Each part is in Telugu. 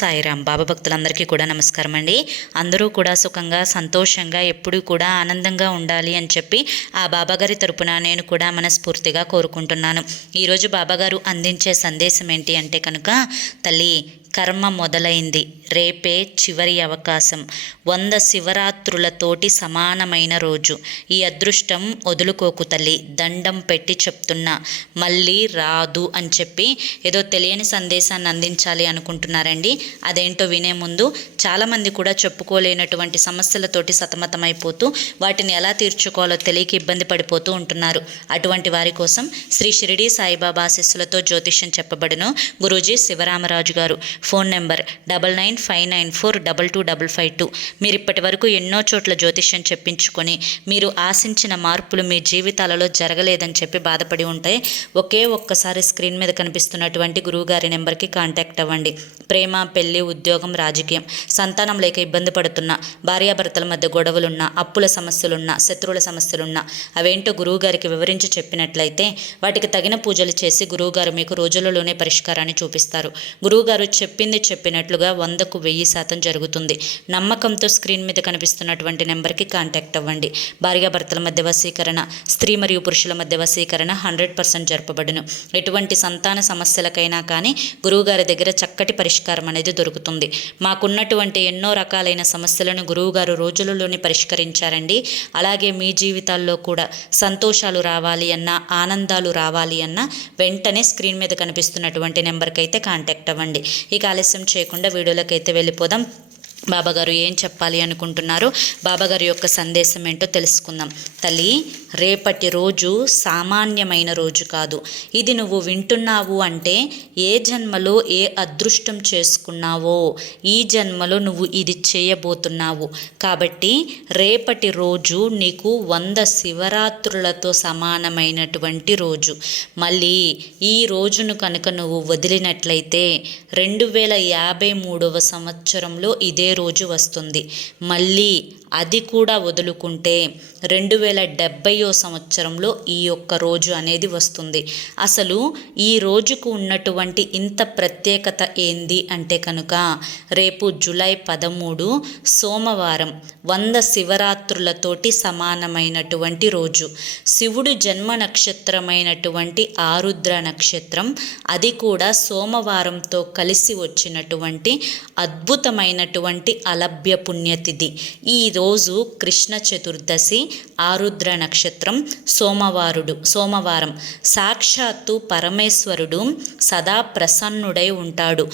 సాయిరామ్. బాబా భక్తులందరికీ కూడా నమస్కారం అండి. అందరూ కూడా సుఖంగా సంతోషంగా ఎప్పుడూ కూడా ఆనందంగా ఉండాలి అని చెప్పి ఆ బాబాగారి తరపున నేను కూడా మనస్ఫూర్తిగా కోరుకుంటున్నాను. ఈరోజు బాబాగారు అందించే సందేశం ఏంటి అంటే కనుక, తల్లి కర్మ మొదలైంది, రేపే చివరి అవకాశం, 100 శివరాత్రులతోటి సమానమైన రోజు. ఈ అదృష్టం వదులుకోకు తల్లి, దండం పెట్టి చెప్తున్నా, మళ్ళీ రాదు అని చెప్పి ఏదో తెలియని సందేశాన్ని అందించాలి అనుకుంటున్నారండి. అదేంటో వినే ముందు చాలామంది కూడా చెప్పుకోలేనటువంటి సమస్యలతోటి సతమతమైపోతూ వాటిని ఎలా తీర్చుకోవాలో తెలియక ఇబ్బంది పడిపోతూ ఉంటున్నారు. అటువంటి వారి కోసం శ్రీ షిరిడి సాయిబాబా ఆశీస్సులతో జ్యోతిష్యం చెప్పబడును గురూజీ శివరామరాజు గారు. Phone number 9959422552. మీరు ఇప్పటి వరకు ఎన్నో చోట్ల జ్యోతిష్యం చెప్పించుకొని మీరు ఆశించిన మార్పులు మీ జీవితాలలో జరగలేదని చెప్పి బాధపడి ఉంటాయి. ఒక్కసారి స్క్రీన్ మీద కనిపిస్తున్నటువంటి గురువుగారి నెంబర్కి కాంటాక్ట్ అవ్వండి. ప్రేమ, పెళ్లి, ఉద్యోగం, రాజకీయం, సంతానం లేక ఇబ్బంది పడుతున్నా, భార్యాభర్తల మధ్య గొడవలున్నా, అప్పుల సమస్యలున్నా, శత్రువుల సమస్యలున్నా అవేంటో గురువుగారికి వివరించి చెప్పినట్లయితే వాటికి తగిన పూజలు చేసి గురువుగారు మీకు రోజులలోనే పరిష్కారాన్ని చూపిస్తారు. గురువుగారు చెప్పింది చెప్పినట్లుగా 100కు 1000% జరుగుతుంది. నమ్మకంతో స్క్రీన్ మీద కనిపిస్తున్నటువంటి నెంబర్కి కాంటాక్ట్ అవ్వండి. భార్యాభర్తల మధ్య వశీకరణ, స్త్రీ మరియు పురుషుల మధ్య వశీకరణ 100% జరపబడును. ఎటువంటి సంతాన సమస్యలకైనా కానీ గురువుగారి దగ్గర చక్కటి పరిష్కారం అనేది దొరుకుతుంది. మాకున్నటువంటి ఎన్నో రకాలైన సమస్యలను గురువుగారు రోజులలోనే పరిష్కరించారండి. అలాగే మీ జీవితాల్లో కూడా సంతోషాలు రావాలి అన్నా, ఆనందాలు రావాలి అన్నా వెంటనే స్క్రీన్ మీద కనిపిస్తున్నటువంటి నెంబర్కి అయితే కాంటాక్ట్ అవ్వండి. ఇక ఆలస్యం చేయకుండా వీడియోలోకి అయితే వెళ్ళిపోదాం. బాబాగారు ఏం చెప్పాలి అనుకుంటున్నారో, బాబాగారి యొక్క సందేశం ఏంటో తెలుసుకుందాం. తల్లి, రేపటి రోజు సామాన్యమైన రోజు కాదు. ఇది నువ్వు వింటున్నావు అంటే ఏ జన్మలో ఏ అదృష్టం చేసుకున్నావో ఈ జన్మలో నువ్వు ఇది చేయబోతున్నావు. కాబట్టి రేపటి రోజు నీకు 100 శివరాత్రులతో సమానమైనటువంటి రోజు. మళ్ళీ ఈ రోజును కనుక నువ్వు వదిలినట్లయితే 2053వ సంవత్సరంలో ఇదే రోజు వస్తుంది. మళ్ళీ అది కూడా వదులుకుంటే 2070వ సంవత్సరంలో ఈ యొక్క రోజు అనేది వస్తుంది. అసలు ఈ రోజుకు ఉన్నటువంటి ఇంత ప్రత్యేకత ఏంది అంటే కనుక, రేపు జూలై 13 సోమవారం 100 శివరాత్రులతోటి సమానమైనటువంటి రోజు. శివుడు జన్మ నక్షత్రమైనటువంటి ఆరుద్ర నక్షత్రం, అది కూడా సోమవారంతో కలిసి వచ్చినటువంటి అద్భుతమైనటువంటి అలభ్య పుణ్యతిథి. ఈ రోజు కృష్ణ చతుర్దశి, ఆరుద్ర నక్షత్రం, సోమవారం. సాక్షాత్తు పరమేశ్వరుడు సదా ప్రసన్నుడై ఉంటాడు.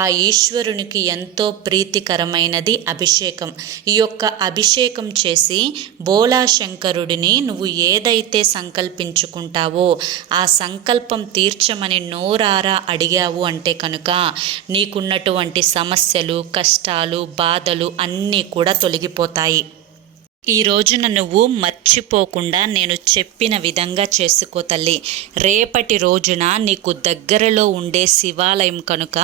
ఆ ఈశ్వరునికి ఎంతో ప్రీతికరమైనది అభిషేకం. ఈ యొక్క అభిషేకం చేసి బోలా శంకరుడిని నువ్వు ఏదైతే సంకల్పించుకుంటావో ఆ సంకల్పం తీర్చమని నోరారా అడిగావు అంటే కనుక నీకున్నటువంటి సమస్యలు, కష్టాలు, బాధలు అన్నీ కూడా తొలగిపోతాయి. ఈ రోజున నువ్వు మర్చిపోకుండా నేను చెప్పిన విధంగా చేసుకో తల్లి. రేపటి రోజున నీకు దగ్గరలో ఉండే శివాలయం కనుక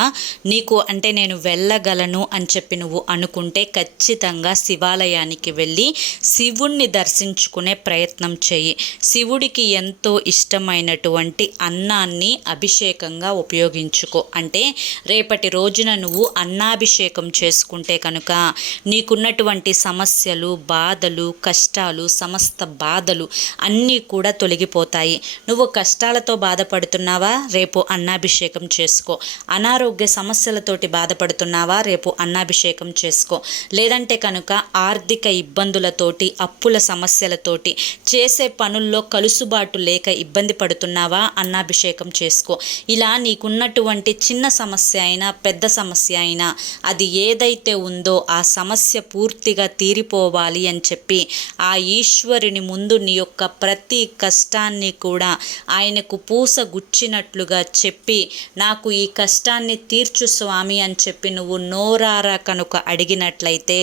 నీకు అంటే నేను వెళ్ళగలను అని చెప్పి నువ్వు అనుకుంటే ఖచ్చితంగా శివాలయానికి వెళ్ళి శివుణ్ణి దర్శించుకునే ప్రయత్నం చేయి. శివుడికి ఎంతో ఇష్టమైనటువంటి అన్నాన్ని అభిషేకంగా ఉపయోగించుకో. అంటే రేపటి రోజున నువ్వు అన్నాభిషేకం చేసుకుంటే కనుక నీకున్నటువంటి సమస్యలు, బాధలు, కష్టాలు, సమస్త బాధలు అన్నీ కూడా తొలగిపోతాయి. నువ్వు కష్టాలతో బాధపడుతున్నావా, రేపు అన్నాభిషేకం చేసుకో. అనారోగ్య సమస్యలతోటి బాధపడుతున్నావా, రేపు అన్నాభిషేకం చేసుకో. లేదంటే కనుక ఆర్థిక ఇబ్బందులతోటి, అప్పుల సమస్యలతోటి, చేసే పనుల్లో కలుసుబాటు లేక ఇబ్బంది పడుతున్నావా, అన్నాభిషేకం చేసుకో. ఇలా నీకున్నటువంటి చిన్న సమస్య అయినా పెద్ద సమస్య అయినా అది ఏదైతే ఉందో ఆ సమస్య పూర్తిగా తీరిపోవాలి అని చెప్పి ఆ ఈశ్వరుని ముందు నీ యొక్క ప్రతి కష్టాన్ని కూడా ఆయనకు పూస గుచ్చినట్లుగా చెప్పి, నాకు ఈ కష్టాన్ని తీర్చు స్వామి అని చెప్పి నువ్వు నోరారా కనుక అడిగినట్లయితే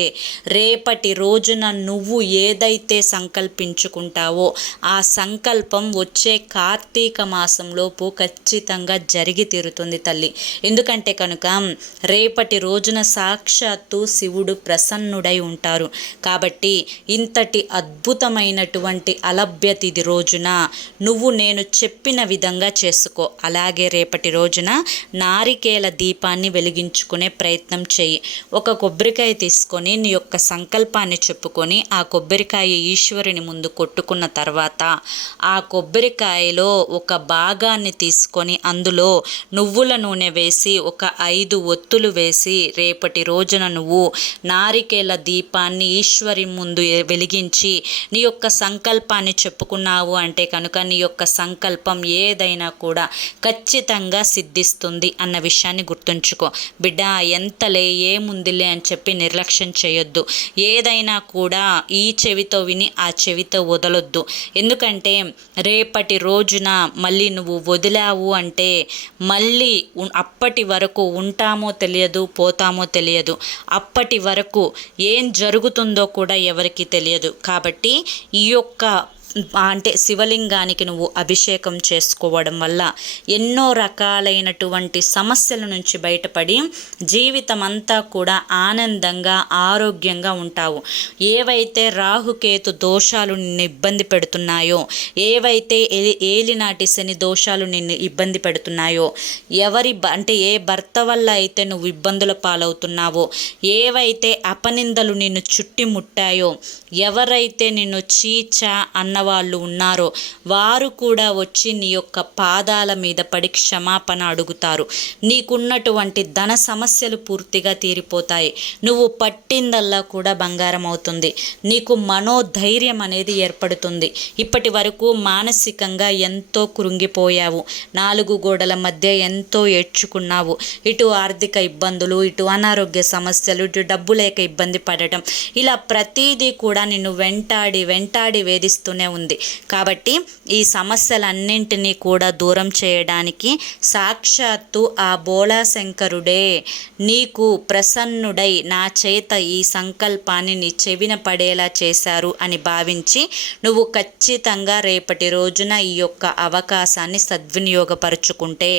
రేపటి రోజున నువ్వు ఏదైతే సంకల్పించుకుంటావో ఆ సంకల్పం వచ్చే కార్తీక మాసంలోపు ఖచ్చితంగా జరిగి తీరుతుంది తల్లి. ఎందుకంటే కనుక రేపటి రోజున సాక్షాత్తు శివుడు ప్రసన్నుడై ఉంటారు. కాబట్టి ఇంతటి అద్భుతమైనటువంటి అలభ్యత ఇది రోజున నువ్వు నేను చెప్పిన విధంగా చేసుకో. అలాగే రేపటి రోజున నారికేల దీపాన్ని వెలిగించుకునే ప్రయత్నం చెయ్యి. ఒక కొబ్బరికాయ తీసుకొని నీ యొక్క సంకల్పాన్ని చెప్పుకొని ఆ కొబ్బరికాయ ఈశ్వరుని ముందు కొట్టుకున్న తర్వాత ఆ కొబ్బరికాయలో ఒక భాగాన్ని తీసుకొని అందులో నువ్వుల నూనె వేసి ఒక 5 ఒత్తులు వేసి రేపటి రోజున నువ్వు నారికేల దీపాన్ని ఈశ్వరి ముందు వెలిగించి నీ యొక్క సంకల్పాన్ని చెప్పుకున్నావు అంటే కనుక నీ యొక్క సంకల్పం ఏదైనా కూడా ఖచ్చితంగా సిద్ధిస్తుంది అన్న విషయాన్ని గుర్తుంచుకో. బిడ్డ, ఎంతలే ఏముందిలే అని చెప్పి నిర్లక్ష్యం చేయొద్దు. ఏదైనా కూడా ఈ చెవితో విని ఆ చెవితో వదలొద్దు. ఎందుకంటే రేపటి రోజున మళ్ళీ నువ్వు వదిలావు అంటే మళ్ళీ అప్పటి వరకు ఉంటామో తెలియదు, పోతామో తెలియదు. అప్పటి వరకు ఏం జరుగుతుందో కూడా ఎవరికి తెలియదు. కాబట్టి ఈ యొక్క అంటే శివలింగానికి నువ్వు అభిషేకం చేసుకోవడం వల్ల ఎన్నో రకాలైనటువంటి సమస్యల నుంచి బయటపడి జీవితం అంతా కూడా ఆనందంగా ఆరోగ్యంగా ఉంటావు. ఏవైతే రాహుకేతు దోషాలు నిన్ను ఇబ్బంది పెడుతున్నాయో, ఏవైతే ఏలినాటి శని దోషాలు నిన్ను ఇబ్బంది పెడుతున్నాయో, అంటే ఏ భర్త వల్ల అయితే నువ్వు ఇబ్బందుల పాలవుతున్నావో, ఏవైతే అపనిందలు నిన్ను చుట్టుముట్టాయో, ఎవరైతే నిన్ను చీచా అన్నవాళ్ళు ఉన్నారో వారు కూడా వచ్చి నీ యొక్క పాదాల మీద పడి క్షమాపణ అడుగుతారు. నీకున్నటువంటి ధన సమస్యలు పూర్తిగా తీరిపోతాయి. నువ్వు పట్టిందల్లా కూడా బంగారం అవుతుంది. నీకు మనోధైర్యం అనేది ఏర్పడుతుంది. ఇప్పటి వరకు మానసికంగా ఎంతో కృంగిపోయావు. 4 గోడల మధ్య ఎంతో ఏడ్చుకున్నావు. ఇటు ఆర్థిక ఇబ్బందులు, ఇటు అనారోగ్య సమస్యలు, ఇటు డబ్బు లేక ఇబ్బంది పడటం, ఇలా ప్రతిదీ కూడా నిన్ను వెంటాడి వేధిస్తూనే ఉంది. కాబట్టి ఈ సమస్యలన్నింటినీ కూడా దూరం చేయడానికి సాక్షాత్తు ఆ బోళాశంకరుడే నీకు ప్రసన్నుడై నా చేత ఈ సంకల్పాన్ని నీ చెవిన పడేలా చేశారు అని భావించి నువ్వు ఖచ్చితంగా రేపటి రోజున ఈ యొక్క అవకాశాన్ని సద్వినియోగపరుచుకుంటే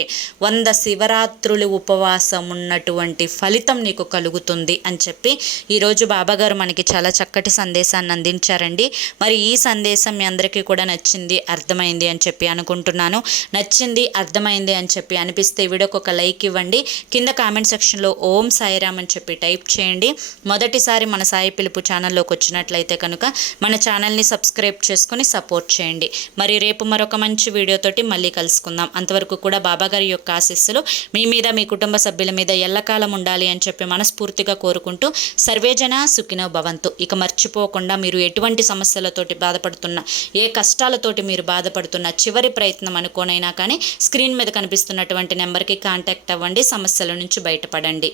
100 శివరాత్రులు ఉపవాసం ఉన్నటువంటి ఫలితం నీకు కలుగుతుంది అని చెప్పి ఈరోజు బాబాగారు మనకి చాలా చక్కటి సందేశాన్ని అందించారండి. మరి ఈ సందేశం మీ అందరికీ కూడా నచ్చింది, అర్థమైంది అని చెప్పి అనుకుంటున్నాను. నచ్చింది, అర్థమైంది అని చెప్పి అనిపిస్తే వీడియోకి ఒక లైక్ ఇవ్వండి. కింద కామెంట్ సెక్షన్లో ఓం సాయిరామ్ అని చెప్పి టైప్ చేయండి. మొదటిసారి మన సాయి పిలుపు ఛానల్లోకి వచ్చినట్లయితే కనుక మన ఛానల్ని సబ్స్క్రైబ్ చేసుకొని సపోర్ట్ చేయండి. మరి రేపు మరొక మంచి వీడియోతోటి మళ్ళీ కలుసుకుందాం. అంతవరకు కూడా బాబాగారి యొక్క ఆశీస్సులు మీ మీద, మీ కుటుంబ సభ్యుల మీద ఎల్లకాలం ఉండాలి అని చెప్పి మనస్ఫూర్తిగా కోరుకుంటూ సర్వేజన సుఖినో భవంతు. ఇక మర్చిపోకుండా మీరు ఎటువంటి సమస్యలతోటి బాధపడుతున్నా, ఏ కష్టాలతోటి మీరు బాధపడుతున్నా చివరి ప్రయత్నం అనుకోనైనా కానీ స్క్రీన్ మీద కనిపిస్తున్నటువంటి నెంబర్కి కాంటాక్ట్ అవ్వండి. సమస్యల నుంచి బయటపడండి.